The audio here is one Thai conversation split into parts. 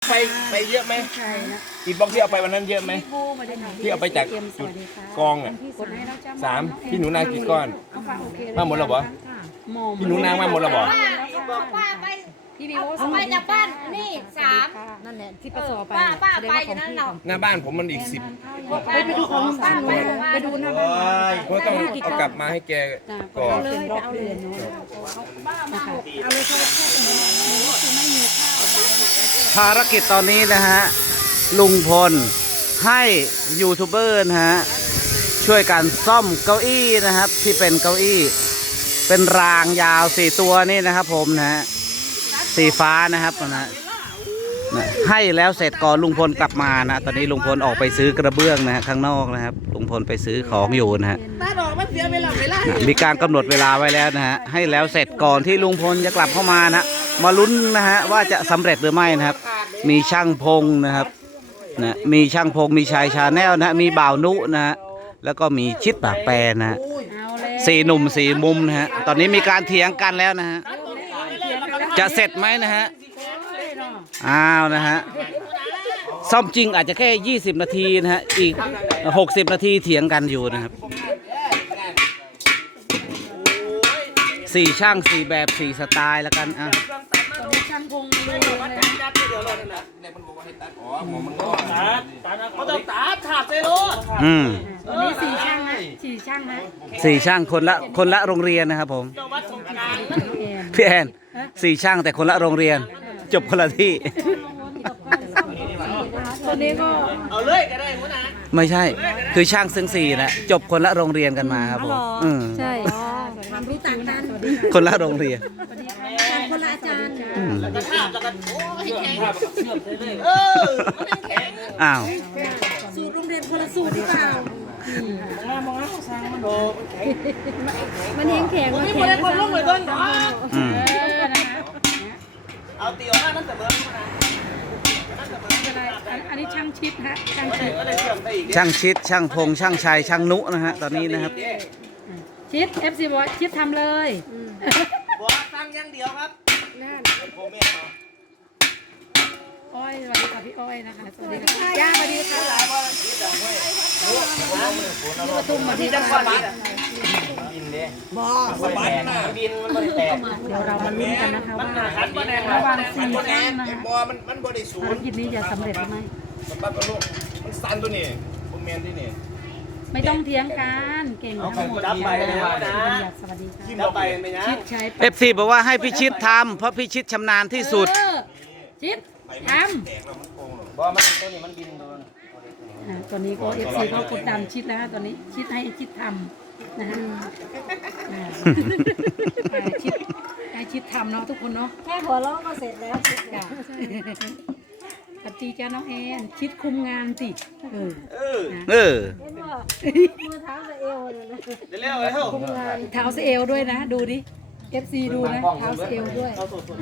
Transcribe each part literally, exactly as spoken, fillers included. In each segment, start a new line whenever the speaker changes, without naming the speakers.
ไปไปเยอะไหมอีบ็อกที่เอาไปวันนั้นเยอะไหมที่เอาไปจากจุดกองอ่ะสามพี่หนูนากี่ก้อนมาหมดแล้วบ่พี่หนูนามาหมดแล้วบ่
บอกป้าไปพี่วิวเอาไปจากบ้านนี่สามนั่นแหละที่ประสบไปป้าป้าไปอย่างนั้นเรา
หน้าบ้านผมมันอีกสิบ
ไปไปดูของบ้านไปดูหน้าบ้าน
เพราะต้องเอากลับมาให้แกก่อน
เลยเอาเลยนะคะเอาเลยเขาแค่ตรงนี้คือไม่มี
ภา
ข้าว
รกิจตอนนี้นะฮะลุงพลให้ยูทูบเบอร์นะฮะช่วยกันซ่อมเก้าอี้นะครับที่เป็นเก้าอี้เป็นรางยาวสี่ตัวนี่นะครับผมนะฮะสีฟ้านะครับนะให้แล้วเสร็จก่อนลุงพลกลับมานะตอนนี้ลุงพลออกไปซื้อกระเบื้องนะฮะข้างนอกนะครับลุงพลไปซื้อของอยู่นะฮะมีการกำหนดเวลาไว้แล้วนะฮะให้แล้วเสร็จก่อนที่ลุงพลจะกลับเข้ามานะมาลุ้นนะฮะว่าจะสำเร็จหรือไม่นะครับมีช่างพงนะครับนะมีช่างพงมีชายชาแนลนะมีบ่าวนุนะฮะแล้วก็มีชิดปากแปรนะฮะสี่หนุ่มสี่มุมนะฮะตอนนี้มีการเถียงกันแล้วนะฮะจะเสร็จไหมนะฮะอ้าวนะฮะซ่อมจริงอาจจะแค่ยี่สิบนาทีนะฮะอีกหกสิบนาทีเถียงกันอยู่นะครับสี่ช่างสี่แบบสี่สไตล์แล้วกันอ่ะ
ช่างพงเลย
เขาจะตัดขาดเลยลูก
อืม
วันนี้สี่ช่างนะสี่ช่างนะ
สี่ช่างคนละคนละโรงเรียนนะครับผมพี่แอนสี่ช่างแต่คนละโรงเรียนจบคนละที่
ตัวนี้ก็
เอาเลยก็ได้หัวหน้า
ไม่ใช่คือช่างซึ่งสี่นะจบคนละโรงเรียนกันมาครับผม
ใช่ความรู้ต่างกัน
คนละโรงเรียน
คนละอาจารย์
แล้วก็ขาดแล้วก็โอ้ยแข็งเออมันแข็ง
อ้าว
สูตรโรงเรียนคนละสูตรหรือเปล่าม
องมองแล้วสร้างมันโด
มันแข็งแข็ง
มันไม่ได้คนลงเลยต้น
เอา
ตีออกมาตั้งแต่เมื่อ
อันนี้ช่างชิดฮะช่างชิด
ช่างชิดช่างพงช่างชัยช่างนุนะฮะตอนนี้นะครับ
ชิด เอฟ ซี บอกชิดทำเลย
บอกตั้งอย่างเดียวครับ
นั่นอ้อยสวัสดีค่ะพี่อ้อยนะคะสวัสดีค่ะย่าสวัสดีค่ะนี่ประตูมาที่จังหวัด
บินเด้บ่สบายนะบินมันไม่แตก
เดี๋ยวเรามาลุ้นกันนะคะว่าระหว่างสี่ช่างนะคะภารกิจนี้จะสำเร็จหรือไม่
มันสั่นตัวนี้ผมแมนที่นี่
ไม่ต้องเถียงกันเก่งทั้งหมด
ดับไปเลยนะ
สวัสดีค่ะ
ดับไปไหมนะ
ชิดใช้
เอฟซีบอกว่าให้พิชิตทำเพราะพิชิตชำนาญที่สุด
ชิดทำ
บอกมันตัวนี้มันบินโดน
ตัวนี้ก็เอฟซีเขากดดันชิดแล้วตอนนี้ชิดให้ชิดทำนะฮะชิดให้ชิดทำเนาะทุกคนเนาะ
แค่หัวเราะก็เสร็จแล้วชิดค่ะ
ปฏิจ้าน้องแอนชิดคุมงานสิเออ
เออ
มือเท้าจะเอวเลยนะ
เร็วเร็ว
คุมงานเท้าเอวด้วยนะดูดิเอฟซีดูนะเท้าเอวด้วย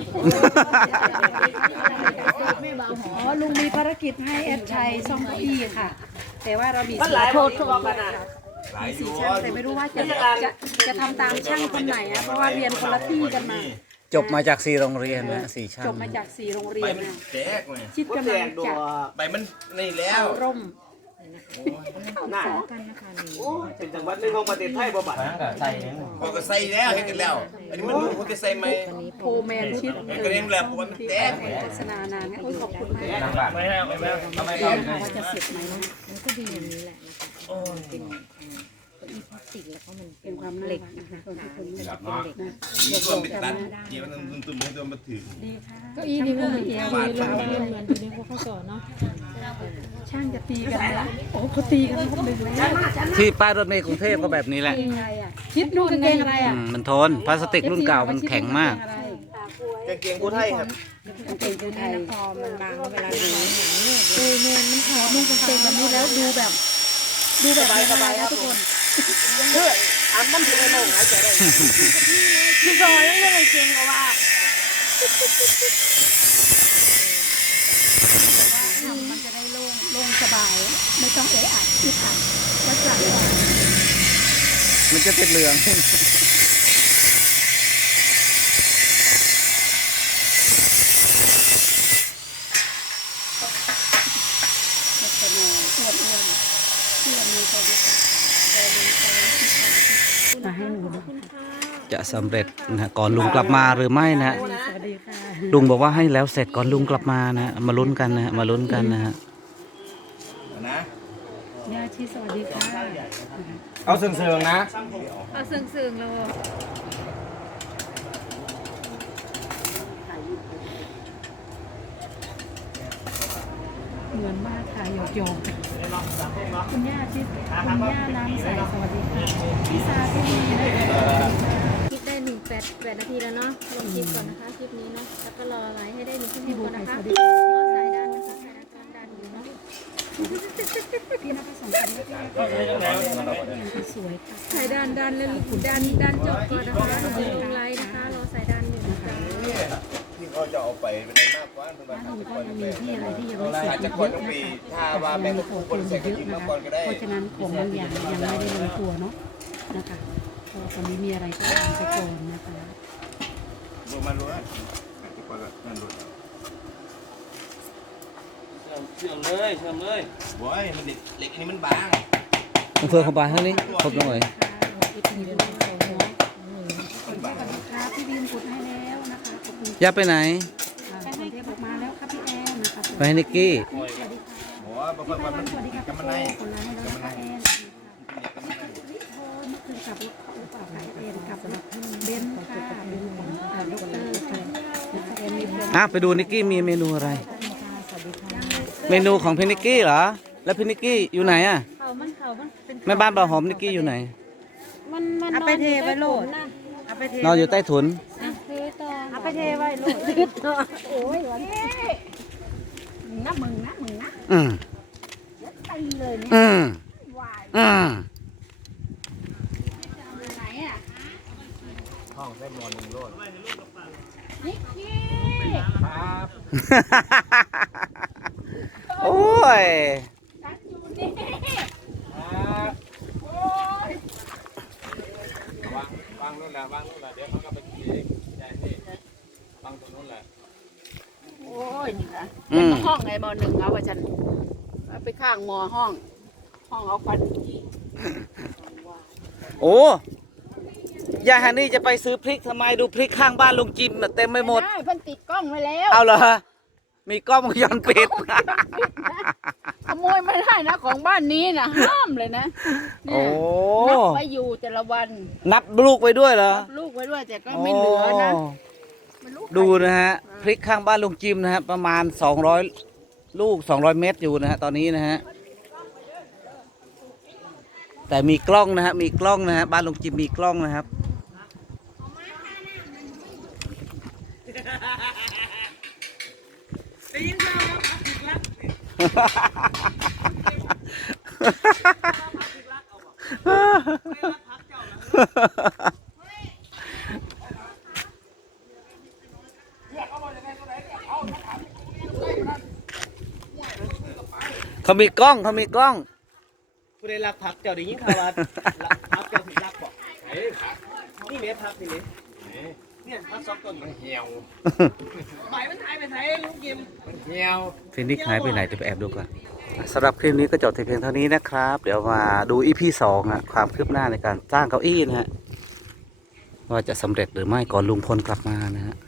อ๋อลุงมีภารกิจให้แอดชัยซ่อมเก้าอี้ค่ะแต่ว่าเรามี
สี่โทษทุกวันนะ
มีสี่ช่างแต่ไม่รู้ว่าจะจะจะทำตามช่างคนไหนอะเพราะว่าเรียนคนละที่กันมา
จบมาจากสี่โรงเรียนนะสี่ช่าง
จบมาจากสี่โรงเรียนนะชิด
ก
ำลังจะ
ใบมันนี่แล้ว
ร่ม
หน้าเป็นจังหวัดหนึ่งของประเทศไทยบ่บัด
ใส่พอก็ใส่แล้วเห็นกันแล้วอันนี้มันรู้ว่าจะใส่ไหม
โพแมนชิด
กระเด็นแบบมันแตก
โฆษณานานนะโอ้ยขอบคุณมาก
ไม่ไม่ไม่
ทำไมเราว่าจะเสร็จไหมนะ
มันก็ดีอย่างนี้แหละนะคะเป็นอีพลาสติกแล้วก็มันเป็นความเหล็กนะคะขามันเป็นเหล็กนะ
เดี๋ยวมันตัดเดี๋ยวมันตุ้มๆให้ตัวมาถึง
ดีค่ะ
ก็อีนี่ก็มีเอวเราเอาเงินเหมือนที่นี่พวกเขาสอนเนาะ
ช่างจะตีกันนะโอ้เขาตีกันคนหนึ่งเลย
ที่ป้ายรถเมล์กรุงเทพก็แบบนี้แหละ
ชิดรุ่นเกงอะไรอ่ะ
มันทนพลาสติกรุ่นเก่ามันแข็งมาก
กางเกงผู้ไทยครับ
กางเกงผู้ไทยพอมันบางเวลาดูหนังเนื้อ
ดูเนื้อมันหอมนุ่งกางเกงแบบนี้แล้วดูแบบดูแบบสบายๆนะทุกคน
เพื่ออันมันถึงไม่ลงหายใจได้
คือซอยยังไม่เก่งกว่ามันจะได้โล่งโล่งสบายไม่ต้องเอะอัดอึดอัดแล้วสั่น
มันจะเป็นเหลือง
มาให้หนูดู
จะสำเร็จนะฮะก่อนลุงกลับมาหรือไม่นะฮะ
สวัสดีค่ะ
ลุงบอกว่าให้แล้วเสร็จก่อนลุงกลับมานะฮะมาลุ้นกันนะฮะมาลุ้นกันนะฮะ
นะ
ย่าชีสวัสดีค่ะ
เอาเสื่องๆนะ
เอาเสื่องๆแล้ว
เหมือนมากค่ะโยกโยกคุณย่าชีคุณย่าน้ำใสสวัสดีค่ะพี่ซาที่นี่นะคะ
คลิปได้หนึ่งแปดแปดนาทีแล้วเนาะลงคลิปก่อนนะคะคลิปนี้เนาะแล้วก็รอไลฟ์ให้ได้หนึ่งชั่วโม
พี่
ง
บัว
ก่อน
ไท
นะ
ยส
คะ
วัสดี
รอสายด้านนะคะสายด้านด้านอยู่เนาะ
พี่นักสองคนนี้ยังสวยค่ะ
สายด้านด้านแล้วด้านด้านจบก่อนนะคะลงไลฟ์นะคะรอสายด้านหนึ่งนะคะ
ที่เขาจะเอาไปเป็นมากกว่าเป็น
บ้านลุงก็ยังมีที่อะไรที่ยังไม่เสร็จ
อาจ
เย
จะ
อะ
ก่อนต้อง
นะ
ปี
คะ
ถ้าว่าแม่
มี
ก็
โถ
ค
เตี
น
ยง
ใส่ก
เย
ระ
อะ
ดิ่ง
นะ
มา
คะ
ก่อนก็ได้
เพราะฉะนั้นของบางอย่างยังไม่ได้ลงตัวเนาะนะคะเพราะตอนนี้มีอะไรก็ทำไปก่อนนะคะ
ลงมาล้วนอาจจะก่อนละนั่นล้วน
เชื่อมเลยเชื่อมเลย
โว้ยมันเด็กเล็กอันนี้มันบาง
เพื่อนเข้าไปเท่านี้ครบแล้วเหรอ
พี่บีมสวยเนาะสวัสดีค่ะพี่บีมกดให้แล้วนะคะขอบคุณ
ย่าไปไหน
ค่ะคนที่บอกมาแล้วค่ะพี่แอนนะคะ
ไปให้นิกกี้
สวัสดีค่ะ
โอ้ยบางคนมัน
สวัสดีค่ะ
กำมันใน
คนละให้แล้วนะคะแอนโอ้เมื่อคืนขับรถหรือเปล่าคะแอนขับรถเบนซ์ค่ะเบนซ์ของอ่าดอกเตอร์ค่ะนะคะแอนมีเบนซ์
อ่ะไปดูนิกกี้มีเมนูอะไร
สวัสดีค่ะ
เมนูของพี่นิกกี้เหรอ แล้วพี่นิกกี้อยู่ไหนอ่ะ
เขามันเขามันเป็น
แม่บ้านบ่าวหอมนิกกี้อยู่ไหน
มันมัน
เอาไปเทไว้โหลด
นะ
เอาไปเท
นอนอยู่ใต้ถุน
อ่ะคือต่อ
เอาไปเทไว้โหลดโอ้ยวันนี้นะมึงนะมึงนะ
อืม
ตีเลยเนี่ย
อืม
วาย
อืม
ไหนอ่ะ
ห้องได้มอหนึ่งโลด
นิกกี้
ครับ
โอ้ย
ฉันอยู่นี่
ครับวางวางนู่นแหละวางนู่นแหละเดี๋ยวเขาก็ไปกินเองใหญ่นี่วางตรงนู้นแหละ
โอ้ยนี่นะ
อืม
ห้องไงบอหนึ่งเอาไปฉันเอาไปข้างหมอห้อง ห้องเอาควัน
โอ้ยายฮันนี่จะไปซื้อพริกทำไมดูพริกข้างบ้านลุงจิมน่ะเต็มไปหมด
ไได้เพิ่นติดกล้องไว้แล้ว
เอาเหรอ มีกล้องวงจรปิด
ขโมยไม่ได้นะของบ้านนี้นะห้ามเลยนะ
โอ้
นับไว้อยู่แต่ละวัน
นับลูกไว้ด้วยเหรอ
นับลูกไว้ด้วยแต่ก็ไม่เหลือนะ
โอ้
ไม่รู้
ดูนะฮะ พริกข้างบ้านลุงจิมนะฮะ ประมาณสองร้อยลูกสองร้อยเม็ดอยู่นะฮะ ตอนนี้นะฮะ แต่มีกล้องนะฮะ มีกล้องนะฮะ บ้านลุงจิมมีกล้องนะครับ เขามีกล้องเขามีกล้อง
ผู้ใดรักพักเจ้าได้ยินข่าวว่ารักพักเจ้าถึงรักบอกนี่เมพักนี่เมเนี่ยพักสองต้น
มันเหี่ยว
ใบมันหายไปไหนลุงกิม
มันเหี่ยว
ฟินิกหายไปไหนจะไปแอบดูก่อนสำหรับคลิปนี้ก็จบแต่เพียงเท่านี้นะครับ เดี๋ยวมาดูอีพีสองนะความคืบหน้าในการสร้างเก้าอี้นะฮะว่าจะสำเร็จหรือไม่ก่อนลุงพลกลับมานะฮะ